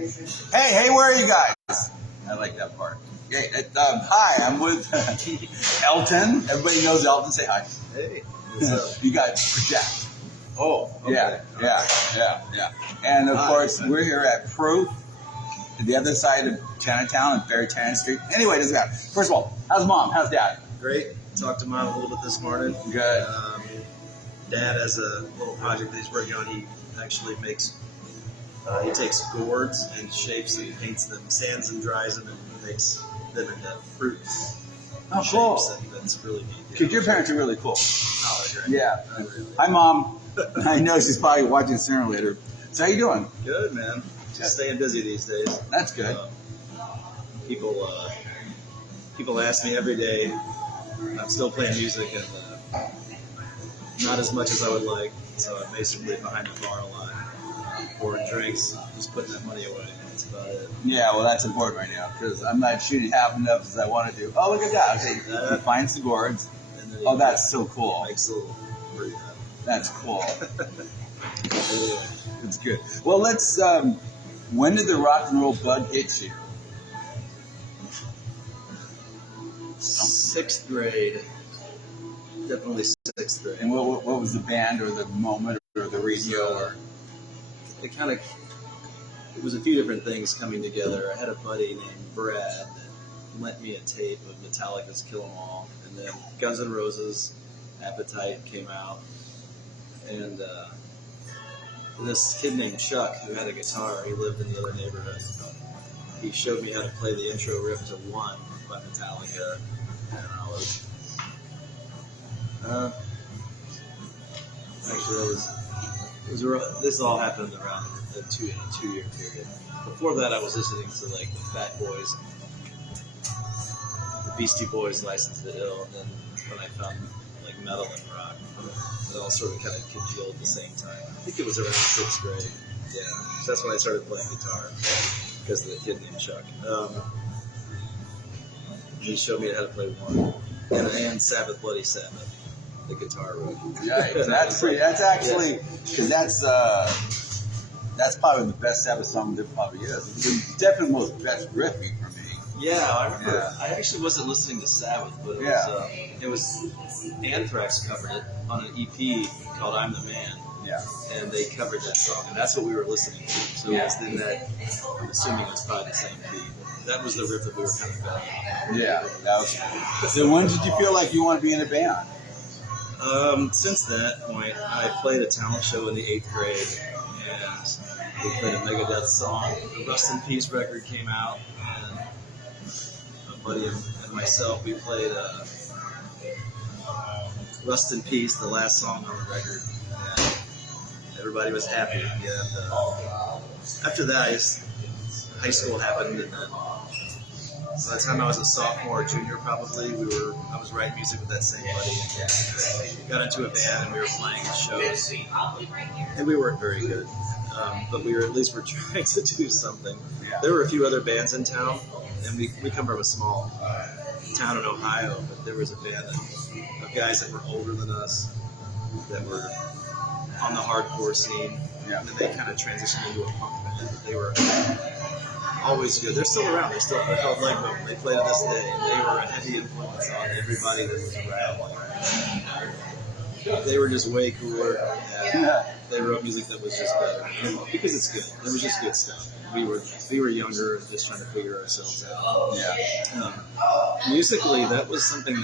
Hey, where are you guys? I like that part. Hey, hi, I'm with Elton. Everybody knows Elton. Say hi. Hey, what's up? You guys project. Oh, okay. Yeah. And of course, we're here at Proof, the other side of Chinatown and Ferry Terrace Street. Anyway, doesn't matter. First of all, how's mom? How's dad? Great. Talked to mom a little bit this morning. Good. Dad has a little project that he's working on. He actually makes, he takes gourds and shapes and paints them, sands and dries them, and makes them into fruit Oh, shapes. cool. And that's really neat. Because your parents are really cool. Oh, they're great. Yeah. Not really. Hi, Mom. I know she's probably watching sooner or later. So how you doing? Good, man. Just staying busy these days. That's good. People ask me every day. I'm still playing music, and not as much as I would like. So I'm basically behind the bar a lot, pouring drinks, just putting that money away. That's about it. Yeah, well, that's important right now because I'm not shooting half enough as I want to do. Oh, look at that. Okay, he finds the gourds. And then Oh, that's so cool. makes a little fruit. That's cool. Anyway, It's good. Well, let's. When did the rock and roll bug hit you? sixth grade, definitely sixth grade. And what was the band or the moment or the radio or? It was a few different things coming together. I had a buddy named Brad that lent me a tape of Metallica's Kill 'Em All, and then Guns N' Roses' Appetite came out, and this kid named Chuck who had a guitar, he lived in the other neighborhood. He showed me how to play the intro riff to One by Metallica, and I was this all happened around a two-year period. Before that, I was listening to like the Fat Boys, the Beastie Boys, License to Ill, and then when I found like metal and rock, it all sort of kind of congealed at the same time. I think it was around sixth grade. Yeah, so that's when I started playing guitar because of the kid named Chuck. He showed me how to play One and Sabbath, Bloody Sabbath, the guitar riff. Right. That's pretty. That's actually because that's probably the best Sabbath song there probably is. It's definitely the most best riffy for me. Yeah, I remember. Yeah. I actually wasn't listening to Sabbath, but it was Anthrax covered it on an EP called "I'm the Man." Yeah. And they covered that song, and that's what we were listening to. So it was in that. I'm assuming it's probably the same key. That was the riff that we were kind of going. Yeah. That was cool. So when did you feel like you want to be in a band? Since that point, I played a talent show in the 8th grade, and we played a Megadeth song. The Rust in Peace record came out, and a buddy and myself, we played Rust in Peace, the last song on the record, and everybody was happy. And after that, high school happened, and then by the time I was a sophomore or junior, probably, I was writing music with that same buddy. We got into a band and we were playing shows, and we weren't very good, but we were trying to do something. There were a few other bands in town, and we come from a small town in Ohio, but there was a band of guys that were older than us that were on the hardcore scene, and then they kind of transitioned into a punk band. They were always good. They're still around. They're still called Legbo. They play to this day. And they were a heavy influence on everybody that was around. They were just way cooler. And they wrote music that was just better. Because it's good. It was just good stuff. We were younger and just trying to figure ourselves out. Yeah. Musically, that was something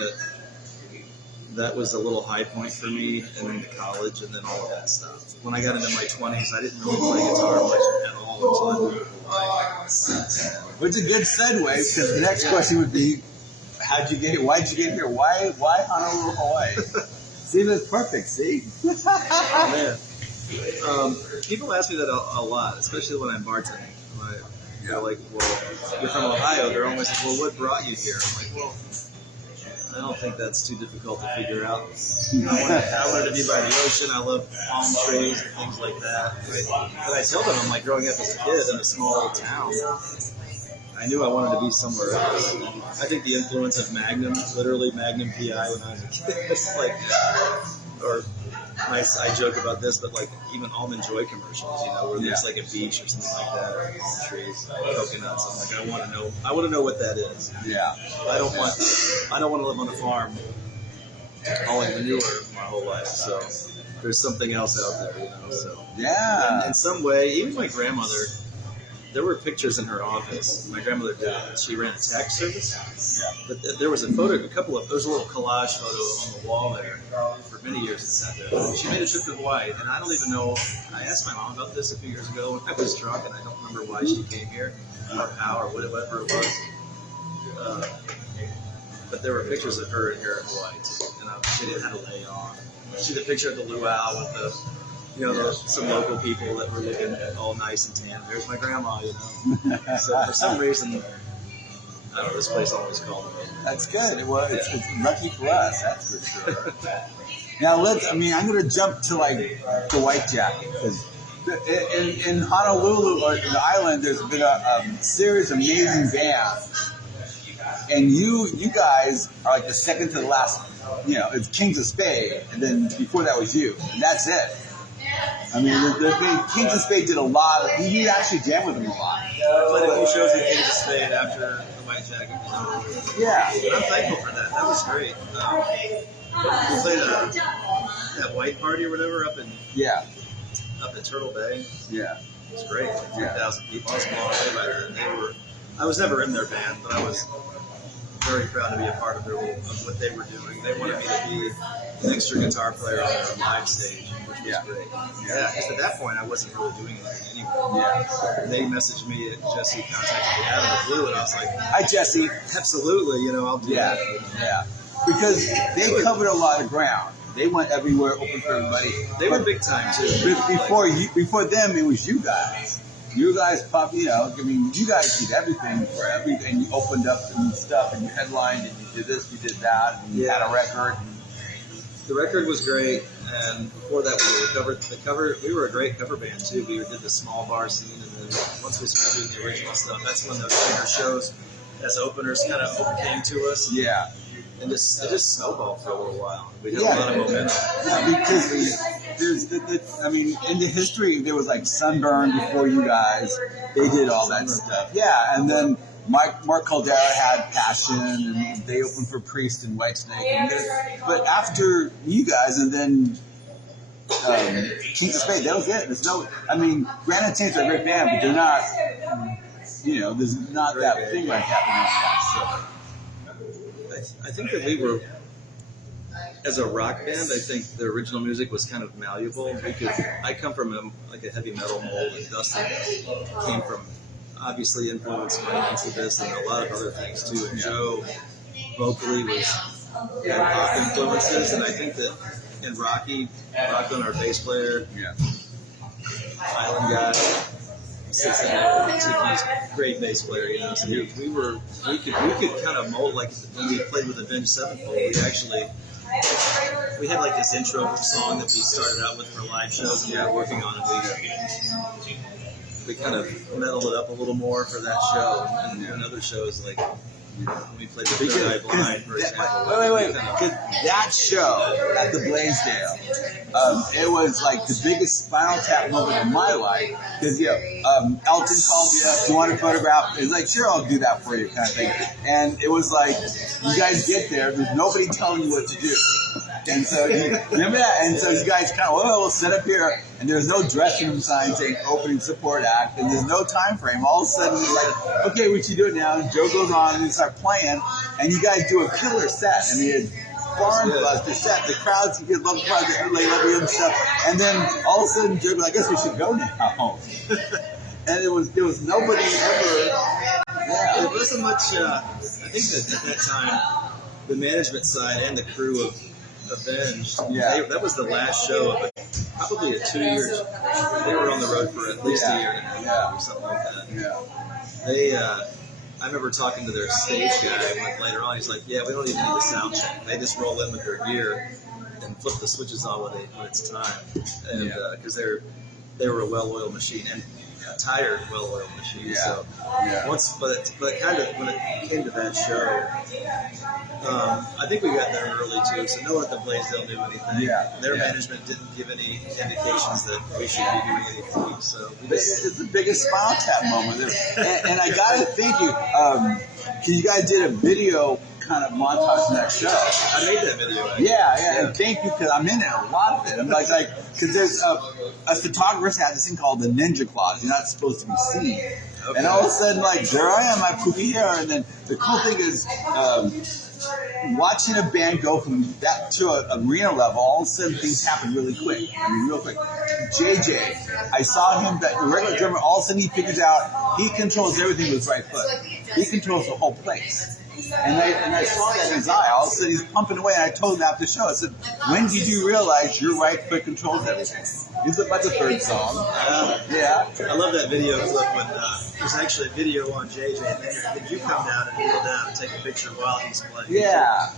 that was a little high point for me, and into college, and then all of that stuff. When I got into my 20s, I didn't really play guitar much at all until I moved to Hawaii. Which is a good segue because the next question would be, how'd you get here? Why'd you get here? Why Honolulu, Hawaii? See, that's perfect. See? Oh, man. People ask me that a lot, especially when I'm bartending. They're like, well, you're from Ohio. They're always like, well, what brought you here? I'm like, well, I don't think that's too difficult to figure out. I wanted to be by the ocean. I love palm trees and things like that. But I tell them, I'm like, growing up as a kid in a small little town, I knew I wanted to be somewhere else. I think the influence of Magnum, literally Magnum PI when I was a kid, or I joke about this, but like even Almond Joy commercials, you know, where there's like a beach or something like that, or palm trees, coconuts. I'm like, I want to know what that is. Yeah. I don't want to live on a farm hauling manure my whole life. So there's something else out there, you know. So Yeah. and in some way, even my grandmother. There were pictures in her office. My grandmother she ran a tax service. Yeah. But there was a little collage photo on the wall there for many years it sat there. She made a trip to Hawaii, and I don't even know. I asked my mom about this a few years ago when I was drunk, and I don't remember why she came here or how or whatever it was. But there were pictures of her here in Hawaii too, and she didn't have a lay on. She had a picture of the luau with the. You know, some local people that were looking all nice and tan. There's my grandma, you know. So for some reason, I don't know, this place always called me. That's good. Well, it's lucky for us, that's for sure. Now I'm going to jump to like the White Jacket, because in Honolulu or in the island, there's been a series of amazing bands, and you guys are like the second to the last. You know, it's Kings of Spade, and then before that was you, and that's it. I mean, Kings of Spade did a lot. You actually jammed with them a lot. I played a few shows at Kings of Spade after the White Jacket was over. Yeah. I'm thankful for that. That was great. We played that White Party or whatever up in Turtle Bay. Yeah. It was great. 3,000 people. I was blown away by that. I was never in their band, but I was very proud to be a part of what they were doing. They wanted me to be an extra guitar player on their live stage. Yeah. Great. Yeah, because at that point I wasn't really doing anything anyway. Yeah. They messaged me, Jesse contacted me out of the blue, and I was like, "Hi, Jesse." Absolutely, you know, I'll do that. Yeah. Because they covered a lot of ground. They went everywhere, open for everybody. They were big time too. Before them, it was you guys. You guys pop, you know. I mean, you guys did everything for everything. You opened up and stuff, and you headlined, and you did this, you did that, and you had a record. The record was great, and before that we were a great cover band too. We did the small bar scene, and then once we started doing the original stuff, that's when the bigger shows as openers kind of came to us. Yeah. And it just snowballed for a little while. We had a lot of momentum. Yeah, because in the history, there was like Sunburn before you guys. They did all that stuff. Yeah, and then Mark Caldera had Passion, and they opened for Priest and Whitesnake. But after you guys, and then Kings of Spade, that was it. Granite Saints are a great band, but they're not, there's not that thing like happening. I think that we were, as a rock band, I think the original music was kind of malleable. I come from a heavy metal mold, and Dustin came from obviously influenced by Incubus and a lot of other things too. And Joe vocally had pop influences, and I think that in Rocklin, our bass player, Island guy, Tiki's great bass player, you know. So we could kind of mold, like when we played with Avenged Sevenfold. We had like this intro song that we started out with for live shows, and we were working on it. We kind of metaled it up a little more for that show, and other shows like when we played the Third Eye Blind, for example. Wait. Because that show at the Blaisdell, it was like the biggest Spinal Tap moment of my life. Because Elton called me up, "You want a photograph?" It's like, "Sure, I'll do that for you," kind of thing. And it was like, you guys get there's nobody telling you what to do. And so, remember that? And so you guys kind of, we'll set up here, and there's no dressing room sign saying opening support act, and there's no time frame. All of a sudden, it's like, okay, what you doing now? And Joe goes on, and you start playing, and you guys do a killer set. I mean, it's barn buster set. The crowds, you love the crowd, they love you and stuff. And then all of a sudden, Joe goes, "I guess we should go now." And there was nobody ever. Yeah, it wasn't much. I think that at that time, the management side and the crew of Avenged, that was the last show of probably a 2 years. They were on the road for at least a year and a half or something like that. Yeah. I remember talking to their stage guy later on. He's like, "Yeah, we don't even need a sound check. They just roll in with their gear and flip the switches on when it's time." And because they were a well-oiled machine. And tired, well-oiled machine. Yeah. So Yeah. but kind of when it came to that show, I think we got there early too. So no one at the Blaisdell knew anything. Yeah. Their Yeah. management didn't give any indications that we should be doing anything. So we But just, it's the biggest Spinal Tap moment. And I gotta thank you, because you guys did a video kind of montage in that show. I made that video. Yeah. And thank you, because I'm in it, a lot of it. I'm like, because there's a photographer has this thing called the ninja clause. You're not supposed to be seen. Okay. And all of a sudden, like, there I am, my poofy hair. And then the cool thing is, watching a band go from that to an arena level, all of a sudden things happen really quick. I mean, real quick. JJ, I saw him, that regular drummer, all of a sudden he figures out he controls everything with his right foot. He controls the whole place. And I saw that in his eye. All of a sudden he's pumping away, and I told him after the show, I said, when did you realize your right foot controls everything? He's about the third song. Yeah. I love that video clip when there's actually a video on JJ, and then you come down and kneel down and take a picture while he's playing. Yeah.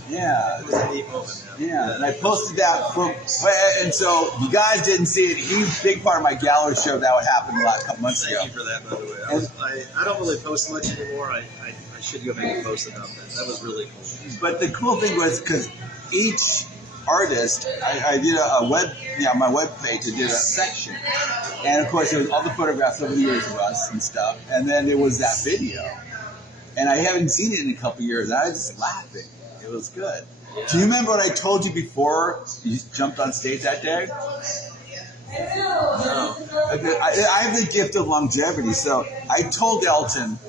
It was a neat moment. Yeah, and I posted that from, and so you guys didn't see it. He's a big part of my gallery show that would happen a couple months ago. Thank you for that, by the way. I don't really post much anymore. I should go make a post about that. That was really cool. But the cool thing was, because each artist, I did my web page, I did a section. And of course, there was all the photographs over the years of us and stuff. And then there was that video. And I haven't seen it in a couple years. And I was just laughing. It was good. Do you remember what I told you before you jumped on stage that day? No. I have the gift of longevity. So I told Elton,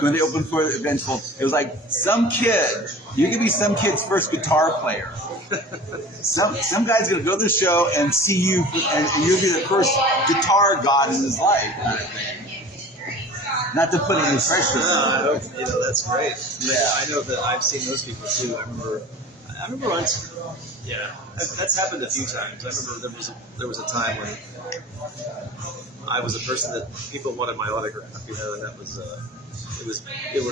when they opened for the Eventual, it was like, some kid, you could be some kid's first guitar player. Some guy's going to go to the show and see you, and you'll be the first guitar god in his life, kind of thing. Not to put any pressure on you know, that's great. Yeah. I know that I've seen those people too. I remember once, that's happened a few times. I remember there was a time when I was a person that people wanted my autograph, and that was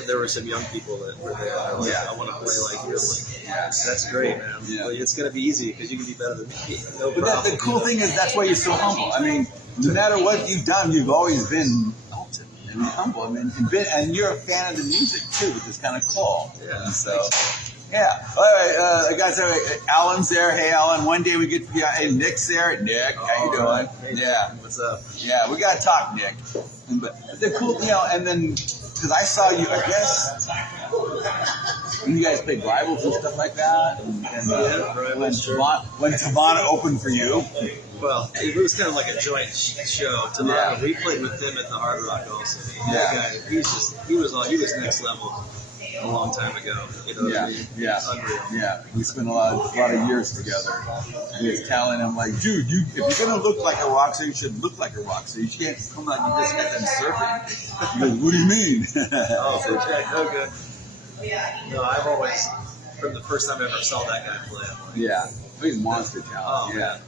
there were some young people that were there. Like, I want to play like you. Like, that's great, man. Yeah. Well, it's going to be easy because you can be better than me. No But problem. the cool thing is, that's why you're so humble. I mean, no matter what you've done, you've always been Elton and humble. I mean, and you're a fan of the music too, which is kind of cool. Yeah. And so, yeah. All right, guys. Alan's there. Hey, Alan. One day we get. Hey, Nick's there. Nick, how you doing? Hey, Yeah. What's up? Yeah, we gotta talk, Nick. But the cool, and then because I saw you, I guess, when you guys played rivals and stuff like that, and when Tavana opened for you. Well, it was kind of like a joint show. Tavana, we played with him at the Hard Rock also. That guy, he was next level a long time ago. You know what I mean? Unreal. Yeah. We spent a lot of years together. He was telling him, like, dude, if you're gonna look like a rock star, you should look like a rock star. You can't come out and you just got them surfing. He goes, what do you mean? Okay. No, I've always, from the first time I ever saw that guy play, I'm like, Yeah. He's monster talent. Oh,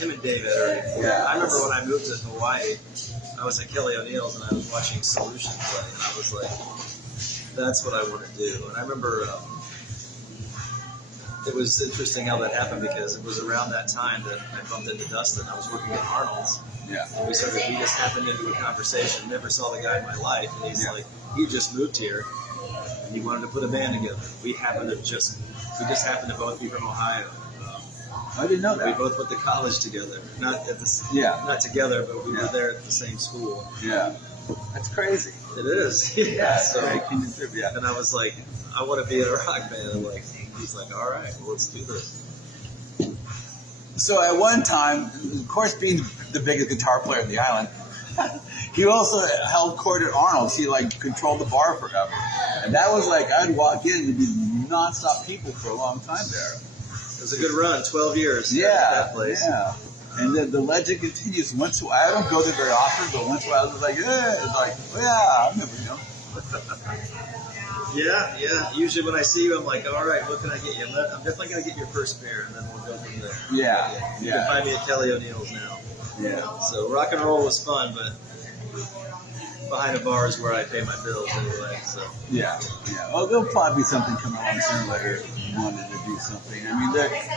him and David are. Yeah. I remember when I moved to Hawaii, I was at Kelly O'Neill's and I was watching Solution play, and I was like, that's what I want to do. And I remember it was interesting how that happened because it was around that time that I bumped into Dustin. I was working at Arnold's. Yeah. And we just happened into a conversation. Never saw the guy in my life, and he's like, he just moved here, and he wanted to put a band together. We just happened to both be from Ohio. I didn't know that. We both went to college together. Not together, but we were there at the same school. Yeah. That's crazy. It is. Yeah. So, And I was like, I want to be in a rock band. And he's like, all right, well, let's do this. So at one time, of course, being the biggest guitar player in the island, he also held court at Arnold's. He controlled the bar forever. And that was I'd walk in and there'd be nonstop people for a long time there. It was a good run, 12 years at that place. Yeah. And then the legend continues. I don't go there very often, but once in a while I was like, I remember, Yeah. Usually when I see you, I'm like, all right, what can I get you? I'm definitely going to get your first pair, and then we'll go from there. Yeah. You can find me at Kelly O'Neill's now. Yeah. So rock and roll was fun, but behind a bar is where I pay my bills anyway. So Yeah. Well, there'll probably be something coming along sooner or later. wanted to do something. I mean,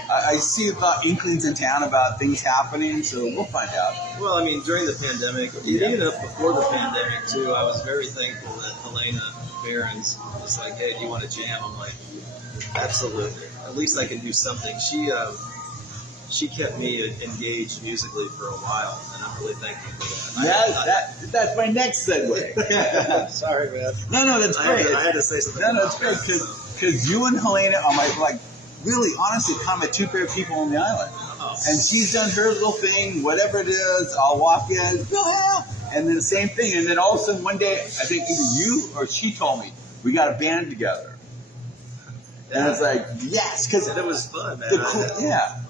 I see about inklings in town about things happening, so we'll find out. Well, I mean, during the pandemic, even up before the pandemic too, I was very thankful that Helena Behrens was like, "Hey, do you want to jam?" I'm like, "Absolutely. At least I can do something." She kept me engaged musically for a while, and I'm really thankful for that. That's my next segue. Sorry, man. No, that's great. I had to say something. No, it's great because you and Helena are like really, honestly, kind of my two favorite people on the island. Oh. And she's done her little thing, whatever it is. I'll walk in, and then the same thing. And then all of a sudden, one day, I think either you or she told me we got a band together. And it's like, yes, because it was fun, man.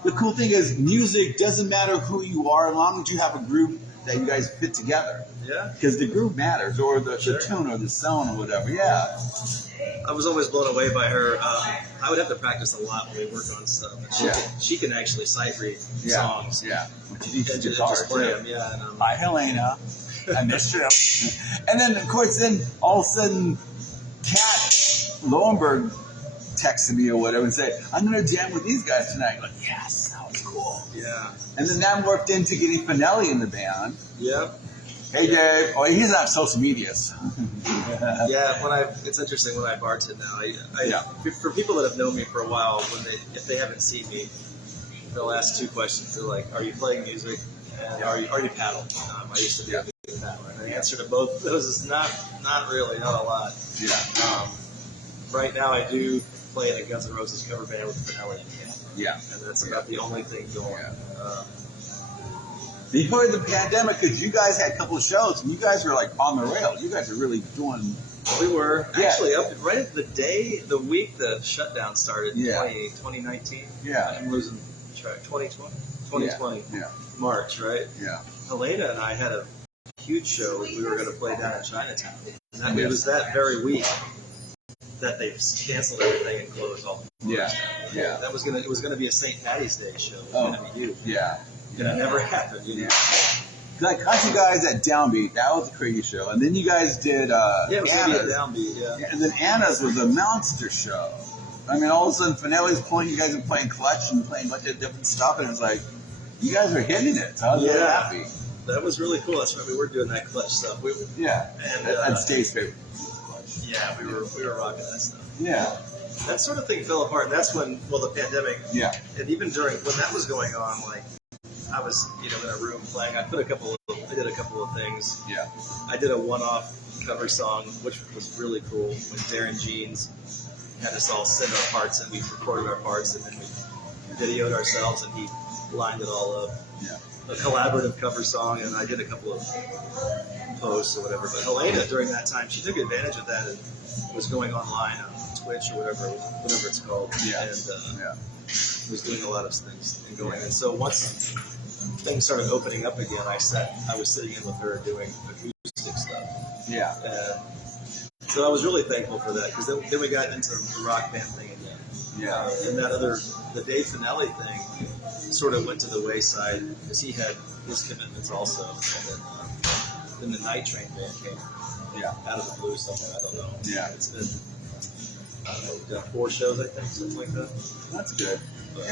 The cool thing is music doesn't matter who you are, as long as you have a group that you guys fit together. Yeah. Because the groove matters, or the tune, or the sound, or whatever. Yeah. I was always blown away by her. I would have to practice a lot when we worked on stuff. She can actually sight read songs. Yeah. But you need And to just play them. Yeah. And, Hi, Helena. I missed you. And then, of course, all of a sudden, Kat Lowenberg texted me or whatever and said, "I'm going to jam with these guys tonight." I'm like, yes, that was cool. Yeah. And then that morphed into getting Finelli in the band. Yeah. Hey, Dave. Oh, he's on social media. So. Yeah. It's interesting when I bartend now. For people that have known me for a while, if they haven't seen me, they'll ask two questions. They're like, "Are you playing music? And are you paddle?" I used to be a big paddler. And the answer to both of those is not really, not a lot. Yeah. Right now, I do play in a Guns N' Roses cover band with Finelli. Yeah. And that's about the only thing going. Before the pandemic, because you guys had a couple of shows, and you guys were like on the rail. You guys are really doing. We were actually up right at the week the shutdown started. 2019. Yeah. I'm losing track. 2020. Yeah. March, right? Yeah. Helena and I had a huge show we were going to play down in Chinatown. And it was that very week that they canceled everything and closed all the doors. Yeah. It was gonna be a St. Patty's Day show. It was gonna be huge. Yeah. And it never happened. I caught you guys at Downbeat. That was a crazy show. And then you guys did it was gonna be Anna's. a Downbeat. Yeah. And then Anna's was a monster show. I mean, all of a sudden, Finelli's playing. You guys are playing Clutch and playing a bunch of different stuff, and it was like, you guys were hitting it. So I was really happy. That was really cool. That's right. We were doing that Clutch stuff. And that's Dave's favorite. Yeah, we were rocking that stuff. Yeah. That sort of thing fell apart. And that's when, the pandemic. Yeah. And even when that was going on, like, I was, in a room playing. I did a couple of things. Yeah. I did a one-off cover song, which was really cool. When Darren Jeans had us all send our parts, and we recorded our parts, and then we videoed ourselves, and he lined it all up. Yeah. A collaborative cover song, and I did a couple of posts or whatever. But Helena, during that time, she took advantage of that and was going online on Twitch or whatever it's called, and was doing a lot of things and going. And so once things started opening up again, I was sitting in with her doing acoustic stuff. Yeah. So I was really thankful for that, because then we got into the rock band thing again. Yeah. And the Dave Finelli thing sort of went to the wayside because he had his commitments also. And then the Night Train band came out of the blue somewhere. I don't know. Yeah. It's been, we've done 4 shows, I think, something like that. That's good. But,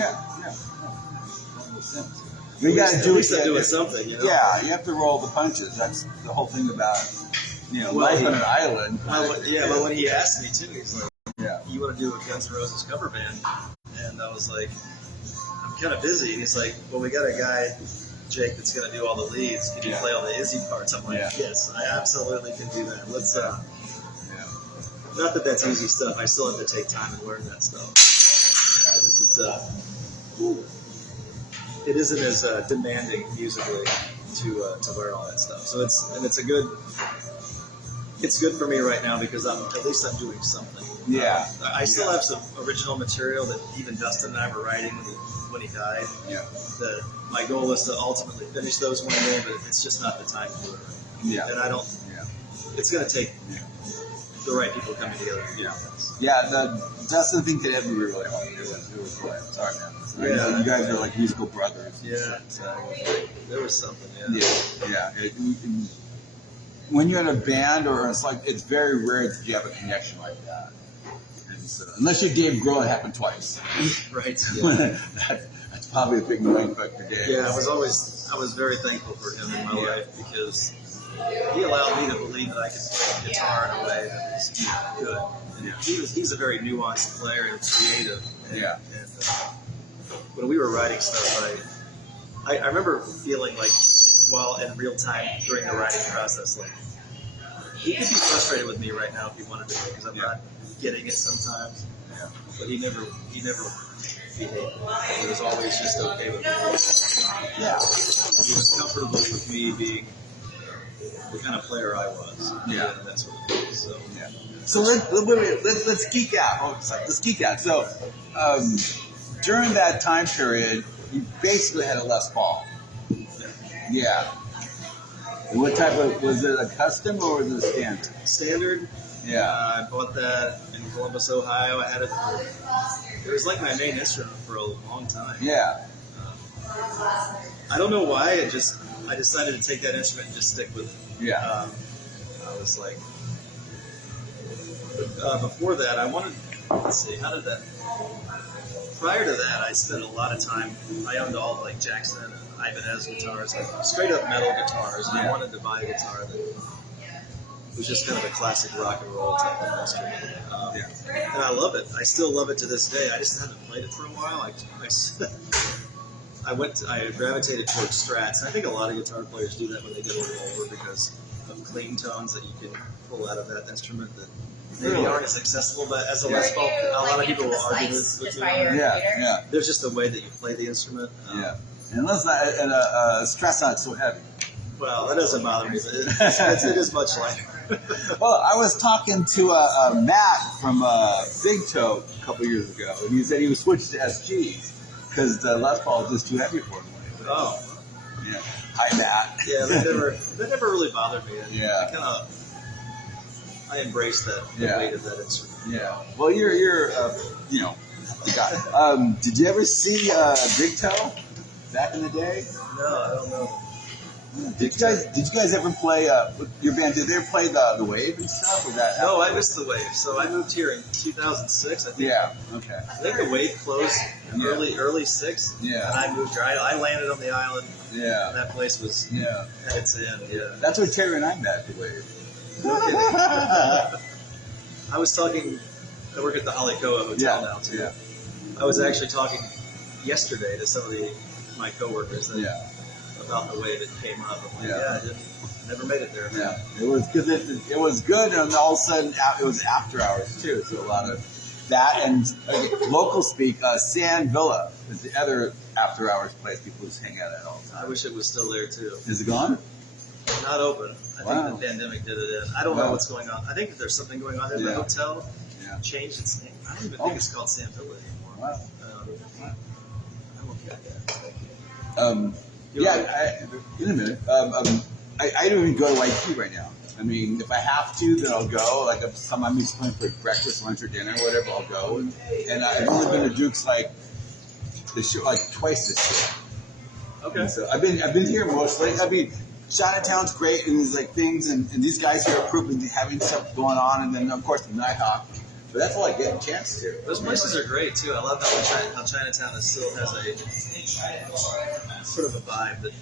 We got to do at least I'm doing something, Yeah, you have to roll the punches. That's the whole thing about, life on an island. But when he asked me too, he's like, "You want to do a Guns N' Roses cover band?" And I was like, "I'm kind of busy." And he's like, "Well, we got a guy, Jake, that's going to do all the leads. Can you play all the Izzy parts?" I'm like, "Yes, I absolutely can do that. Let's." Not that that's easy stuff. I still have to take time and learn that stuff. It isn't as demanding musically to learn all that stuff. So it's good for me right now, because at least I'm doing something. Yeah. I still have some original material that even Dustin and I were writing when he died. Yeah. My goal is to ultimately finish those one day, but it's just not the time to do it. Yeah. And I don't. Yeah. It's going to take the right people coming together. The Dustin thing could ever be really hard. It was really. Sorry, man. You guys are like musical brothers. Yeah. There was something. Yeah. When you're in a band, or it's very rare that you have a connection like that. And so, unless you Dave Grohl, it happened twice. Right. Yeah. That's probably a big annoying factor, Dave. Yeah, I was very thankful for him in my life because he allowed me to believe that I could play guitar in a way that was good. And he's a very nuanced player and creative. And, when we were writing stuff, I remember feeling like, while in real time during the writing process, like he could be frustrated with me right now if he wanted to, because I'm not getting it sometimes. Yeah. But he never behaved. He was always just okay with me. Yeah. He was comfortable with me being the kind of player I was. Yeah. And that's what it is. So, Yeah. So let's geek out. Oh, sorry. Let's geek out. So during that time period, you basically had a Les Paul. Yeah. And what type of, was it a custom or was it a standard? Standard. Yeah. I bought that in Columbus, Ohio. I had it. It was like my main instrument for a long time. Yeah. I don't know why. I decided to take that instrument and just stick with it. Yeah. I was like, before that, I wanted. Let's see, how did that? Prior to that, I spent a lot of time. I owned all like Jackson and Ibanez guitars, like straight up metal guitars, and I wanted to buy a guitar that was just kind of a classic rock and roll type of instrument. And I love it. I still love it to this day. I just haven't played it for a while. I gravitated towards Strats. And I think a lot of guitar players do that when they get a little older because of clean tones that you can pull out of that instrument that maybe aren't as accessible. But as a Les Paul, a lot of people will argue with me. Yeah. There's just a way that you play the instrument. Yeah. And Strat's not so heavy. Well, that doesn't bother me. But it is much lighter. Well, I was talking to Matt from Big Toe a couple years ago, and he said he was switched to SGs because the Les Paul is just too heavy for him. Oh. Yeah. Hi, Matt. Yeah, that never really bothered me. Yeah. I embraced that the weight of that instrument. Yeah. Well, you're the guy. Did you ever see Big Toe back in the day? No, I don't know. Did you guys ever play your band? Did they ever play the Wave and stuff? Was that? No, I missed the Wave. So I moved here in 2006. I think. Yeah. Okay. I think the Wave closed early '6. Yeah. And I moved here. I landed on the island. Yeah. And that place was at its end. Yeah. That's where Terry and I met. The Wave. No kidding. I was talking. I work at the Aloha Hotel now too. Yeah. I was actually talking yesterday to some of my coworkers about the way that came up. I'm like, I never made it there. Yeah, it was because it was good, and all of a sudden it was after hours too. So a lot of that and local speak. Sand Villa is the other after hours place people just hang out at all the time. I wish it was still there too. Is it gone? Not open. I think the pandemic did it in. I don't know what's going on. I think that there's something going on there. The hotel changed its name. I don't even think it's called Sand Villa anymore. Wow. I'm okay with that. In a minute. I don't even go to YQ right now. I mean, if I have to, then I'll go. Like if somebody meets me for breakfast, lunch, or dinner, whatever, I'll go. And I've only been to Duke's like twice this year. Okay. And so I've been here mostly. I mean, Chinatown's great, and there's like things, and these guys here are proving having stuff going on, and then of course the Nighthawk. But that's all I get a chance to. Those places are great too. I love how Chinatown still has a sort of a vibe that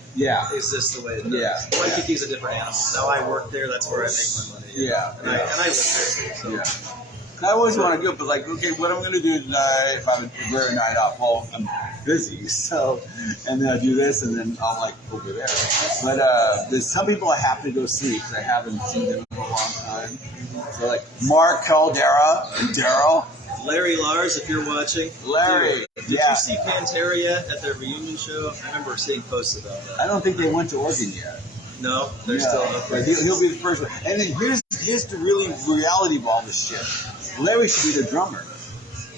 exists the way it does. Yeah. Waikiki's a different animal. Now I work there. That's where I make my money. Yeah. And I live there too. So. Yeah. I always want to go, but like, okay, what I'm going to do tonight if I'm a rare night off? Well, I'm busy, so, and then I do this, and then I'm like over there. But there's some people I have to go see because I haven't seen them in a long time. So like Mark Caldera, Daryl, Larry Lars, if you're watching. Larry, Did you see Pantera yet at their reunion show? I remember seeing posts about that. I don't think they went to Oregon yet. No, they're still no place. He'll be the first one. And then here's the really reality of all this shit. Larry should be the drummer.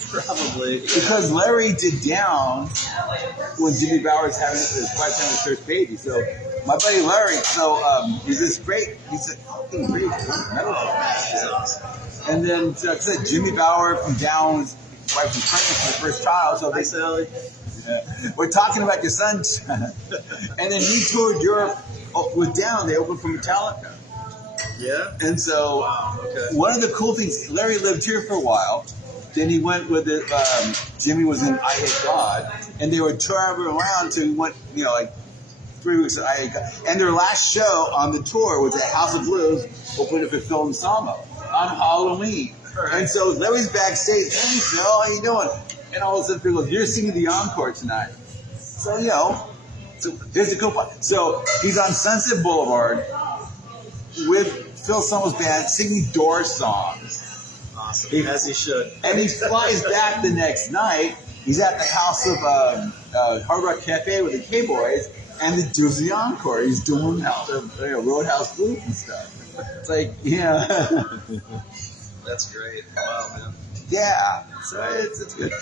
Probably. Because Larry did down when Jimmy Bauer's having his wife's having his first baby. So my buddy Larry, he's this great. He's a fucking great metal player. He's awesome. And then, like I said, Jimmy Bauer from down, his wife was pregnant for the first child. So Hi, Sally. we're talking about your son. And then he toured Europe with Down. They opened for Metallica. Yeah. And so one of the cool things, Larry lived here for a while, Then he went with it. Jimmy was in I Hate God, and they would travel around to what like 3 weeks of I Hate God. And their last show on the tour was at House of Blues, opened up for Phil and Sama on Halloween. And so Larry's backstage. Hey, Phil, how you doing? And all of a sudden, Phil goes, "You're singing the encore tonight." So so there's the cool part. So he's on Sunset Boulevard with Phil Sama's band singing Doors songs. Awesome. As he should. And he flies back the next night. He's at the house of Hard Rock Cafe with the K-Boys, and the does the encore. He's doing Roadhouse Blues and stuff. It's like, That's great. Wow, man. Yeah. So it's good.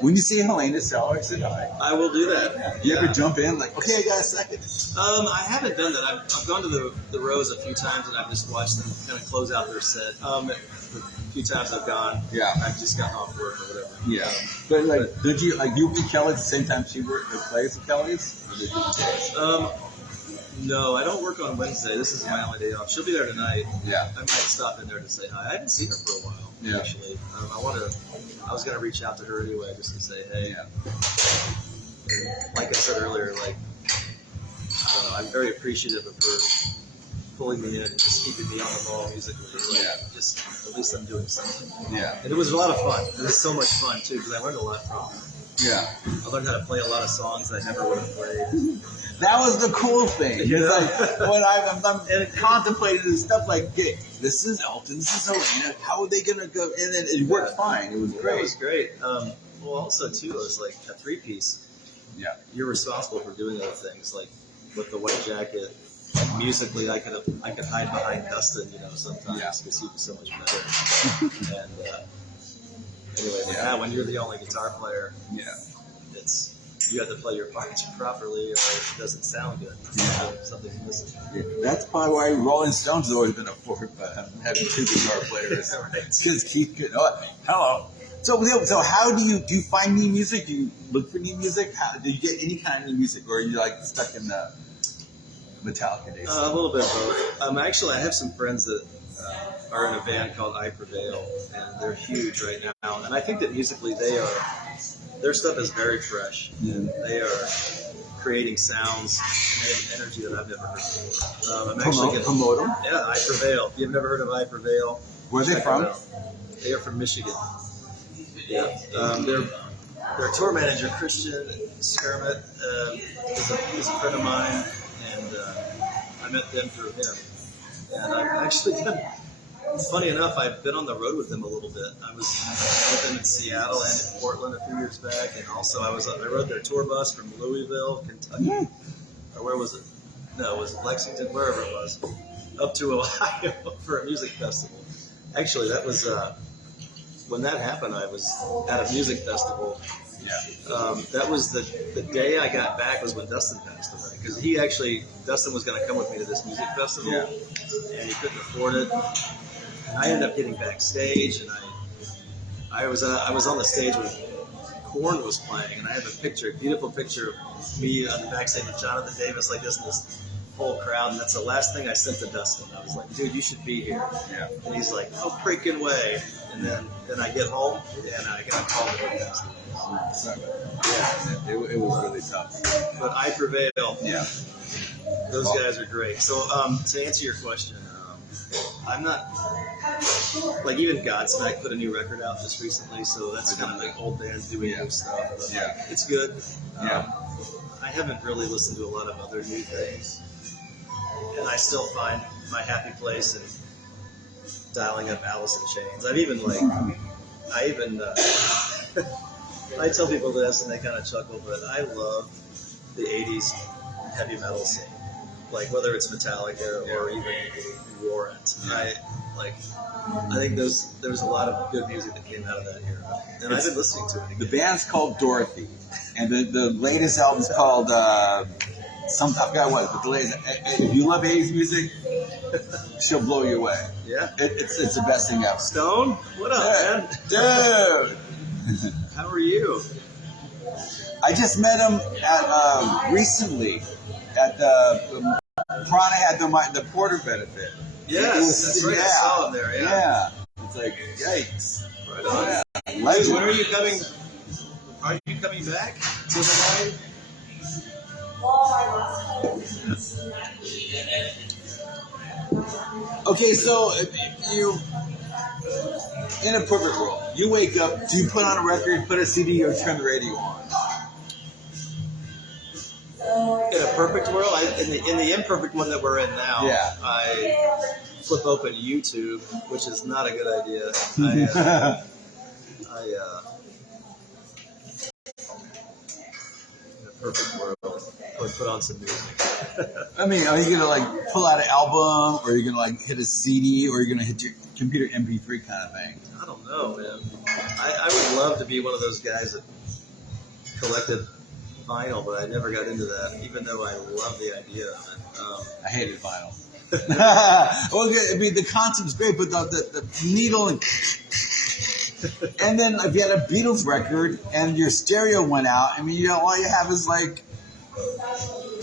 When you see Helena Seller, say hi. I will do that. You ever jump in like, okay, I got a second? I haven't done that. I've gone to the Rose a few times, and I've just watched them kind of close out their set. The few times I've gone, I've just gotten off work or whatever. Yeah. But like, did you meet Kelly at the same time she worked at plays with Kelly's? No, I don't work on Wednesday. This is my only day off. She'll be there tonight. Yeah. I might stop in there to say hi. I haven't seen her for a while, actually. I was gonna reach out to her anyway just to say hey. Yeah. And like I said earlier, like I don't know, I'm very appreciative of her pulling me in and just keeping me on the ball musically. Like, just at least I'm doing something. Yeah. And it was a lot of fun. It was so much fun too because I learned a lot from her. Yeah. I learned how to play a lot of songs I never would have played. That was the cool thing. Like when I'm contemplating this stuff, like, hey, this is Elton, this is Helena. How are they gonna go? And then it worked fine. It was great. It was great. Well, also too, it was like a 3-piece. Yeah. You're responsible for doing other things, like with the White Jacket. Like musically, I could hide behind Dustin, sometimes because he was so much better. And anyway, when you're the only guitar player, you have to play your parts properly, or it doesn't sound good. Something's missing. Yeah. That's probably why Rolling Stones has always been a fork having 2 guitar players. Because Keith could. Hello. So how do you find new music? Do you look for new music? How do you get any kind of new music, or are you like stuck in the Metallica days? A little bit of both. Actually, I have some friends that are in a band called I Prevail, and they're huge right now. And I think that musically their stuff is very fresh. Yeah. They are creating sounds and they have an energy that I've never heard before. I'm actually going to promote them. Yeah, I Prevail. If you've never heard of I Prevail, where are they from? They are from Michigan. Yeah. Their tour manager, Christian Skermit, is a friend of mine, and I met them through him. And I've actually done. Funny enough, I've been on the road with them a little bit. I was with them in Seattle and in Portland a few years back, and also I rode their tour bus from Louisville, Kentucky, or where was it? No, it was Lexington, wherever it was, up to Ohio for a music festival. Actually, that was when that happened. I was at a music festival. That was the day I got back was when Dustin passed away, because Dustin was going to come with me to this music festival, and he couldn't afford it. And I ended up getting backstage, and I was on the stage when Korn was playing, and I have a beautiful picture of me on the backstage with Jonathan Davis like this, and this whole crowd, and that's the last thing I sent to Dustin. I was like, dude, you should be here. Yeah. And he's like, no freaking way. And then I get home, and I got a call to go past it was really tough. But I Prevail. Yeah. Those guys are great. So to answer your question, I'm not, like, even Godsmack put a new record out just recently, so that's kind of like old bands doing new stuff. But it's good. I haven't really listened to a lot of other new things, and I still find my happy place in dialing up Alice in Chains. I tell people this and they kind of chuckle, but I love the 80s heavy metal scene. Like, whether it's Metallica or even Warrant. I think there's a lot of good music that came out of that era. And I've been listening to it again. The band's called Dorothy, and the latest album's called I forgot what, but the latest. If you love 80s music, she'll blow you away. Yeah, it's the best thing ever. Stone, what up, man? Dude, how are you? I just met him at recently at the Prana had the Porter benefit. Yes, that's right. I saw him there. Yeah. like, yikes. Right on. Yeah. Legend. When are you coming? Are you coming back to Hawaii? Okay, so you, in a perfect world, you wake up, do you put on a record, put a CD, or turn the radio on? In a perfect world, in the imperfect one that we're in now, Yeah. I flip open YouTube, which is not a good idea. In a perfect world, I would put on some music. I mean, are you gonna like pull out an album, or are you gonna like hit a CD, or are you gonna hit your computer MP3 kind of thing? I don't know, man. I would love to be one of those guys that collected vinyl, but I never got into that, even though I love the idea of it. I hated vinyl. Well, I mean, the concept's great, but the needle and then if you had a Beatles record and your stereo went out, I mean, you know, all you have is like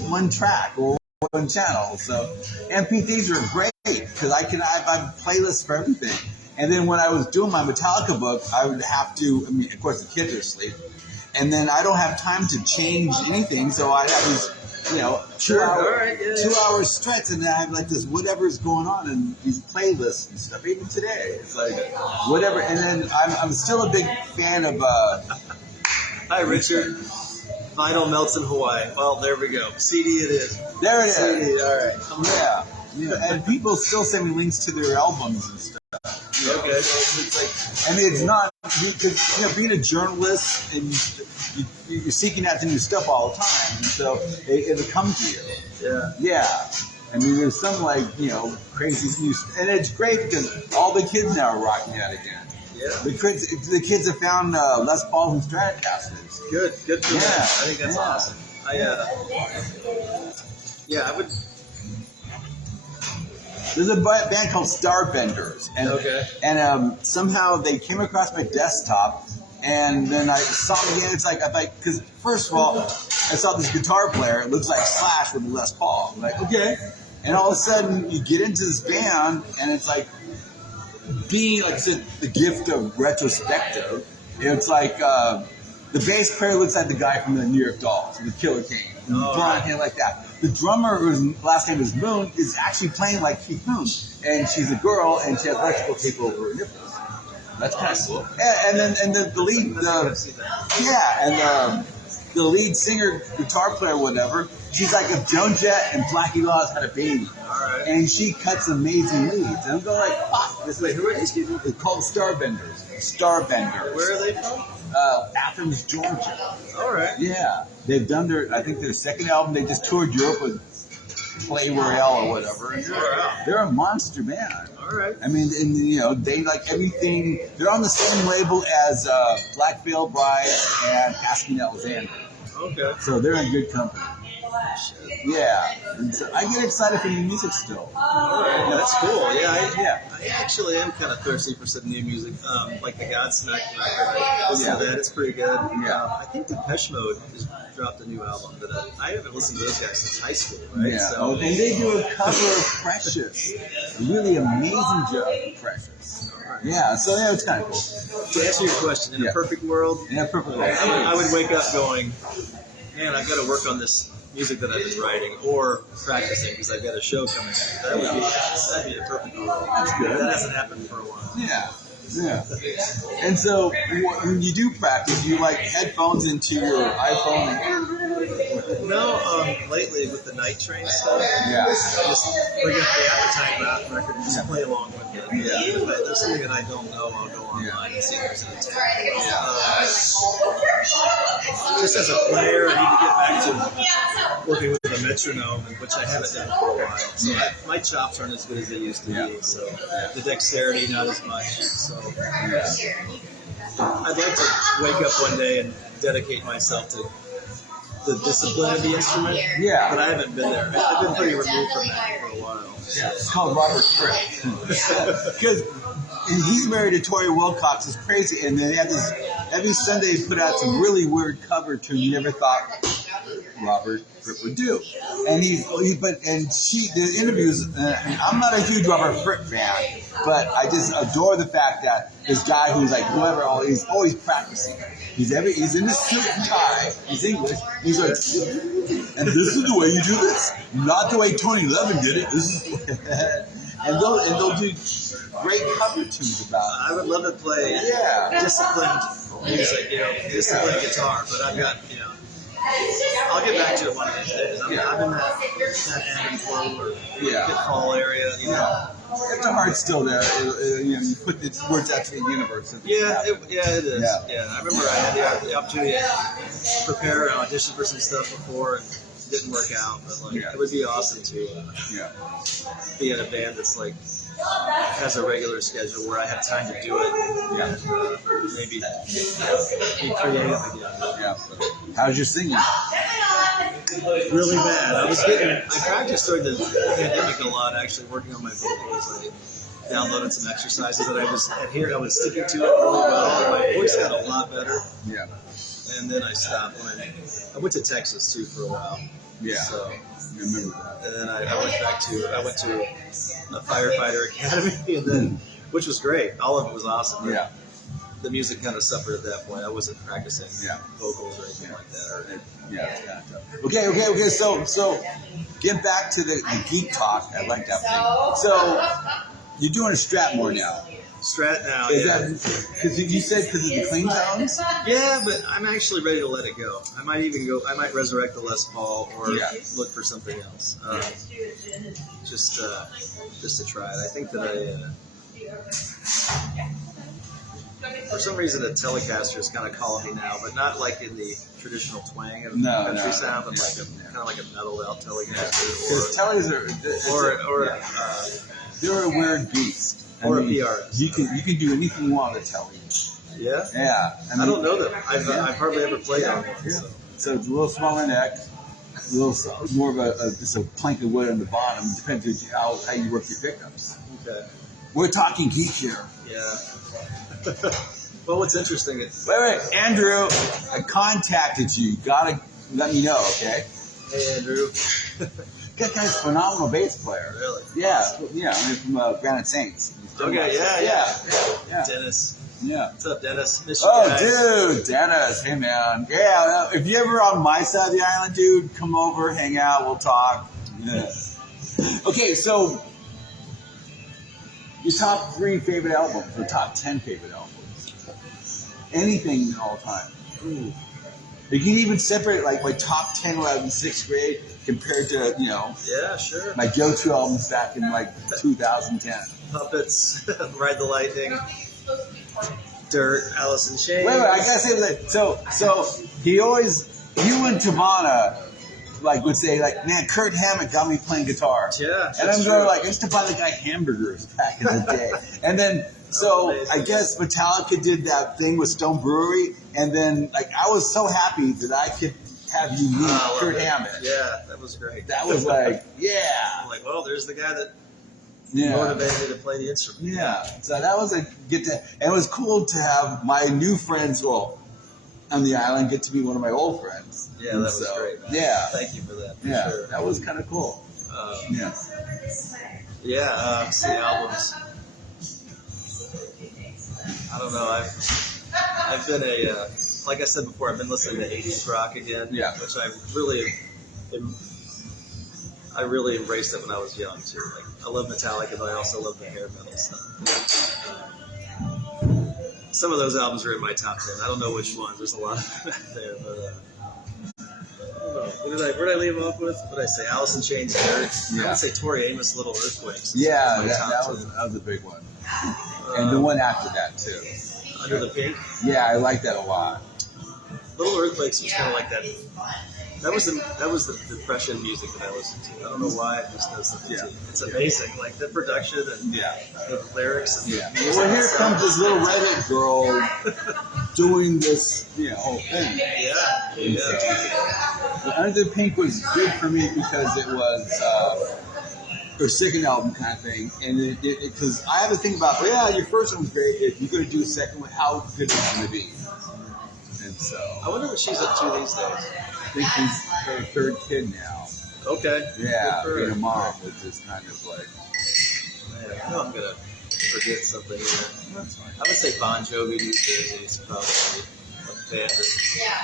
one track or one channel. So MP3s are great because I have playlists for everything. And then when I was doing my Metallica book, I would have to, I mean, of course the kids are asleep, and then I don't have time to change anything, so I'd have these, you know, 2 hour stretch, and then I have like this whatever's going on in these playlists and stuff. Even today, it's like whatever. And then I'm still a big fan of. Hi, Richard. Vinyl melts in Hawaii. Well, there we go. CD it is. There it is. CD. All right. Yeah. And people still send me links to their albums and stuff. You know? Okay. So it's like, I mean, it's not because you know, being a journalist and you're seeking out the new stuff all the time, and so it'll come to you. Yeah. Yeah. I mean, there's some like, you know, crazy new, and it's great because all the kids now are rocking that again. Yeah. The kids have found Les Pauls and Stratocasters. Good for them. Yeah. I think that's awesome. I would. There's a band called Starbenders, and somehow they came across my desktop, and then I saw them again. It's like because first of all, I saw this guitar player. It looks like Slash with a Les Paul. I'm like, okay, and all of a sudden you get into this band, and it's like being like I said, the gift of retrospective. It's like the bass player looks like the guy from the New York Dolls, the Killer King, blonde hair like that. The drummer, whose last name is Moon, is actually playing like Keith Moon, and she's a girl, and she has electrical tape over her nipples. That's kind of cool. And then the lead, the lead singer, guitar player, whatever. She's like if Joan Jett and Blackie Lawless had a baby, and she cuts amazing leads. And I'm going like, fuck. Wait, who are these people? It's called Starbenders. Starbenders. Where are they from? Athens, Georgia. All right. Yeah, they've done their second album. They just toured Europe with Play Royale or whatever. And they're a monster band. All right. I mean, and you know, they like everything. They're on the same label as Black Veil Brides and Asking Alexander. Okay. So they're in good company. Yeah, and so I get excited for new music still. All right, that's cool. Yeah. I actually am kind of thirsty for some new music, like the Godsmack record. I listen to that; it's pretty good. Yeah. I think Depeche Mode has dropped a new album that I haven't listened to those guys since high school, right? Yeah. So, And they do a cover of Precious, a really amazing job of Precious. Yeah, so yeah, it's kind of cool. To answer your question, in a perfect world, I would wake up going, man, I've got to work on this music that I've been writing or practicing because I've got a show coming up. That'd be a perfect world. That's good. That hasn't happened for a while. Yeah. And so when you do practice, you like headphones into your iPhone? No, lately with the Night Train stuff, Yeah. I just bring up the Appetite Rap record and just play along with it. Yeah. If there's something that I don't know, I'll go online and see if there's an attack. Just as a player, I need to get back to working with a metronome, which I haven't done for a while. So my chops aren't as good as they used to be. So the dexterity, not as much. So I'd like to wake up one day and dedicate myself to the discipline of the instrument. Yeah. But I haven't been there. I've been pretty removed from that for a while. Yeah, it's called Robert Fripp. Because he's married to Tori Wilcox. It's crazy. And they have this, every Sunday they put out some really weird cover tune you never thought Robert Fripp would do. And the interviews, I'm not a huge Robert Fripp fan, but I just adore the fact that this guy who's like he's always practicing. He's in his suit and tie. He's English. He's like, and this is the way you do this, not the way Tony Levin did it. This is, and they'll do great cover tunes about it. I would love to play disciplined music, disciplined guitar, but I've got, I'll get back to it one of these days. I'm in that Edmonton or Pitfall area, If the heart's still there, you put the words out to the universe. It is. Yeah. I remember I had the opportunity to prepare and audition for some stuff before, and it didn't work out. But it would be awesome to be in a band that's like has a regular schedule where I have time to do it. Maybe be creative again. How's your singing? Really bad. I practiced during the pandemic a lot, actually working on my vocals. I downloaded some exercises that I was sticking to it really well. My voice got a lot better. Yeah. And then I stopped. I went to Texas too for a while. Yeah. So I remember that. And then I went to a firefighter academy, and then which was great. All of it was awesome. Yeah. The music kind of suffered at that point. I wasn't practicing vocals or anything like that. Okay. So get back to the geek talk. I like that thing. So you're doing a Strat more now. Strat now, Is that because you said because of the clean tones? Yeah, but I'm actually ready to let it go. I might resurrect the Les Paul or look for something else. Just to try it. I think that for some reason, a Telecaster is kind of calling me now, but not like in the traditional twang of country sound, but kind of like a metal out Telecaster. Because Tellies they're a weird beast. A PRS. You can do anything you want with a Telly. Yeah? Yeah. I don't know them. I've hardly ever played on one. Yeah. So it's a little smaller neck, a little more of just a plank of wood on the bottom. Depends on how you work your pickups. Okay. We're talking geek here. Yeah. Well, what's interesting is... Wait, Andrew, I contacted you. You gotta let me know, okay? Hey, Andrew. That guy's a phenomenal bass player. Really? Yeah, from Granite Saints. Okay, yeah. Dennis. Yeah. What's up, Dennis? Miss you guys. Dude, Dennis. Hey, man. Yeah, if you're ever on my side of the island, dude, come over, hang out, we'll talk. Yeah. Okay, so your top 3 favorite albums, or top 10 favorite albums? Anything in all time. Ooh. You can even separate like my top 10 when I was in 6th grade compared to, Yeah, sure. my go-to albums back in like 2010. Puppets, Ride the Lightning, Dirt, Alice in Chains. Wait, I gotta say that. So you and Tavana, would say, man, Kurt Hammett got me playing guitar. Yeah. And I'm going I used to buy the guy hamburgers back in the day. And then, I guess Metallica did that thing with Stone Brewery, and then, I was so happy that I could have you meet Kurt Hammett. Yeah, that was great. That was I'm like, well, there's the guy that motivated me to play the instrument. Yeah. So that was and it was cool to have my new friends, on the island, get to meet one of my old friends. Yeah, that was great, man. Yeah. Thank you for that. Sure. That was kind of cool. See albums. I don't know. I've been like I said before, I've been listening to 80s rock again, which I really embraced it when I was young too. I love Metallica, but I also love the hair metal stuff. Some of those albums are in my top 10. I don't know which ones. There's a lot there, but where did I leave off with? What did I say? Alice in Chains, Dirt. I would say Tori Amos, Little Earthquakes. That was a big one. And the one after that too. Under the Pink. Yeah, I like that a lot. Little Earthquakes was kind of like that. That was the depression music that I listened to. I don't know why it just does something to you. It's amazing, like the production and the lyrics. And the music. Well, here comes this little redhead girl doing this, whole thing. Under the Pink was good for me because it was her second album kind of thing, and because I have to think about, your first one was great. If you're going to do a second one, how good is it going to be? And so I wonder what she's up to these days. think he's her third kid now. Okay. Yeah, Good for being a her. mom was just kind of like, Man, I know I'm gonna forget something here. that's fine. I would say Bon Jovi, New Jersey is probably a band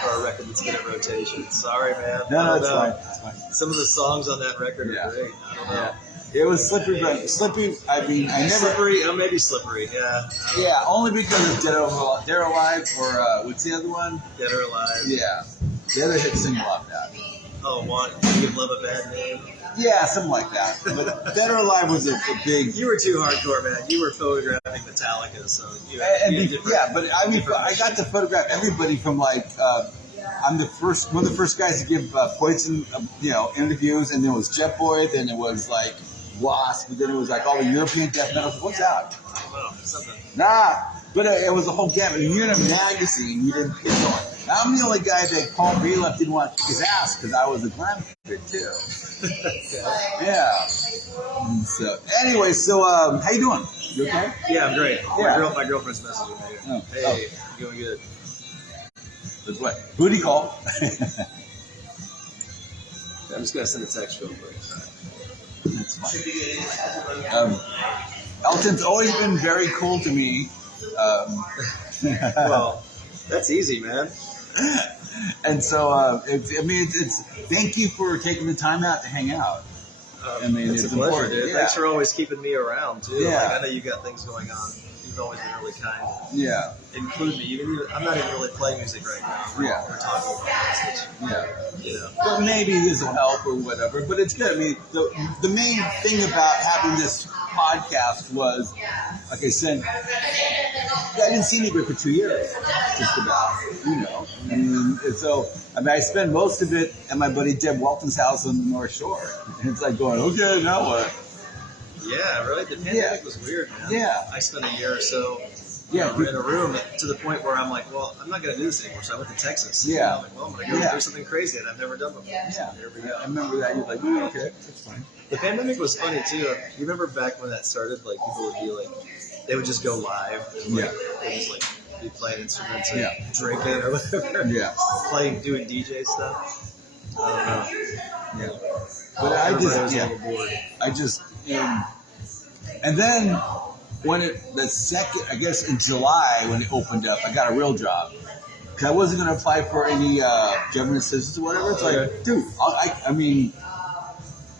or a record that's good at rotation. Sorry, man. No, I it's don't fine. know. It's fine. Some of the songs on that record Yeah. are great. I don't know. Yeah. It was slippery, but slippery. I mean, I never. Slippery, maybe slippery. Yeah. I don't know. Yeah, only because of Dead or Alive, or what's the other one? Dead or Alive. Yeah, the other hit single off that. Oh, Give Love a Bad Name. Yeah, something like that. But Dead or Alive was a big. You were too hardcore, man. You were photographing Metallica, so you But I mean, I got to photograph everybody from like. I'm one of the first guys to give Poison, interviews, and then it was Jet Boy, then it was like Wasp, and then it was like all the European death metal. What's that? Well, something. Nah, but it was a whole gamut. You're in a magazine, you didn't get on. I'm the only guy that Paul Relef didn't want to kick his ass because I was a glam kid too. Yeah. And so anyway, how you doing? You okay? Yeah, I'm great. Yeah. My girlfriend's messaging me. Oh. Hey, doing good. That's what? Booty call. I'm just gonna send a text real quick. That's fine. Elton's always been very cool to me. Well, that's easy, man. And so, it's thank you for taking the time out to hang out. I mean, it's it's a pleasure, important. dude. Yeah. Thanks for always keeping me around too. Yeah. Like, I know you got things going on. You've always been really kind. Yeah. Include me. I'm not even really playing music right now. Yeah. We're talking about this, Yeah. which, you know. Well, maybe this will help or whatever, but it's good. I mean, the main thing about having this podcast was, like I said, I didn't see anybody for 2 years, just about, And I spent most of it at my buddy Deb Walton's house on the North Shore. And it's like going, okay, now what? Yeah, really? The pandemic was weird, man. Yeah. I spent a year or so Yeah. in a room to the point where I'm like, well, I'm not going to do this anymore. So I went to Texas. Yeah. I'm like, well, I'm going to go do something crazy that I've never done before. Yeah. So here we go. I remember that. You're like, okay, that's fine. The pandemic was funny too. You remember back when that started? Like people would be like, they would just go live. And, like, Yeah. They just like be playing instruments and Yeah. drinking or whatever. Yeah. Doing DJ stuff. I don't know. Yeah. But I Everybody was just, a little bored. and then when I guess in July when it opened up, I got a real job. Cause I wasn't going to apply for any government assistance or whatever. It's like, dude, I mean,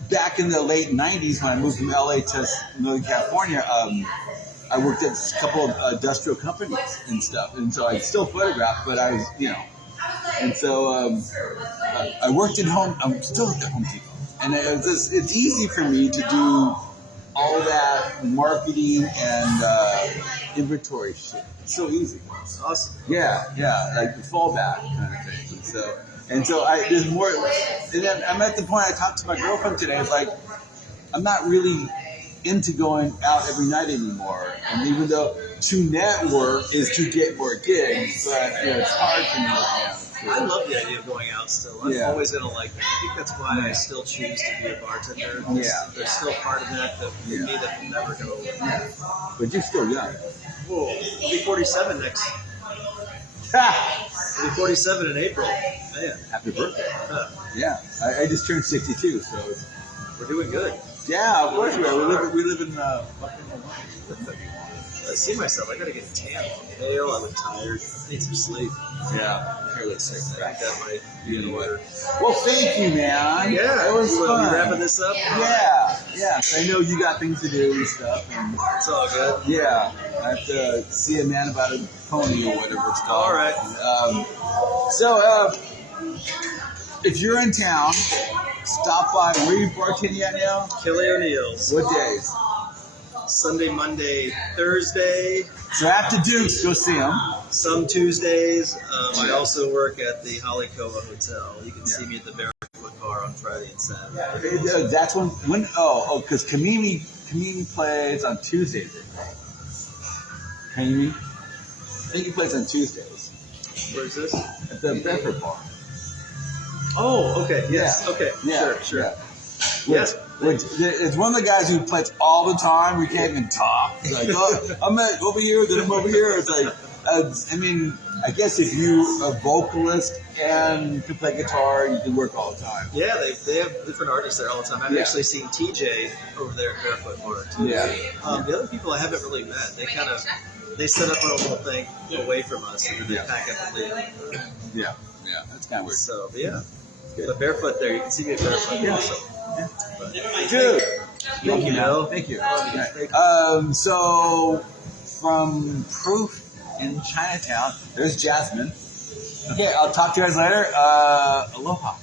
back in the late 90s when I moved from LA to Northern California, I worked at a couple of industrial companies and stuff. And so I still photographed, but I was, and so I worked at home. I'm still at Home Depot. And it's easy for me to do all that marketing and inventory shit. It's so easy. Awesome. Yeah, like the fallback kind of thing. And so there's more. And then I'm at the point I talked to my girlfriend today. It's like I'm not really into going out every night anymore. And even though to network is to get more gigs, but it's hard for me right now. I love the idea of going out still. I'm always going to like that. I think that's why I still choose to be a bartender. There's still part of that for me that will never go away. Yeah. But you're still young. Whoa. I'll be 47 next. I'll be 47 in April. Man. Happy birthday. Huh. Yeah. I just turned 62, so We're doing good. yeah, of course we are. We live in fucking Hawaii. I see myself. I got to get tan. I'm pale. I look tired. I need some sleep. Yeah. Here, let's take I think that might be in order. Well, thank you, man. Yeah. It was fun. We wrapping this up? Yeah. I know you got things to do and stuff. And It's all good. yeah, I have to see a man about a pony or whatever it's called. All right. If you're in town, stop by. Where are you bartending at now? Kelly O'Neill's. What days? Sunday, Monday, Thursday. So after Duke's, go see him. Some Tuesdays. I also work at the Halikoa Hotel. You can see me at the Barefoot Bar on Friday and Saturday. That's because Kamimi plays on Tuesdays. Kamimi? I think he plays on Tuesdays. Where's this? At the Bedford Bar. Oh, okay. Yes. Yeah. Okay. Yeah. Sure. Yeah. Yes. It's one of the guys who plays all the time. We can't even talk. It's like, I'm over here, then I'm over here. It's like, I guess if you a vocalist and can play guitar, you can work all the time. Yeah, they have different artists there all the time. I've Yeah. actually seen TJ over there at Barefoot Bar too. Yeah. The other people I haven't really met. They set up a little thing away from us, and then they Yeah. pack up and leave. Yeah, that's kind of weird. So, but yeah. But Barefoot there, you can see me at Barefoot Yeah. also. But, Dude, thank you, Bill. Thank you. Thank you. So from Proof in Chinatown, there's Jasmine. Okay, I'll talk to you guys later. Aloha.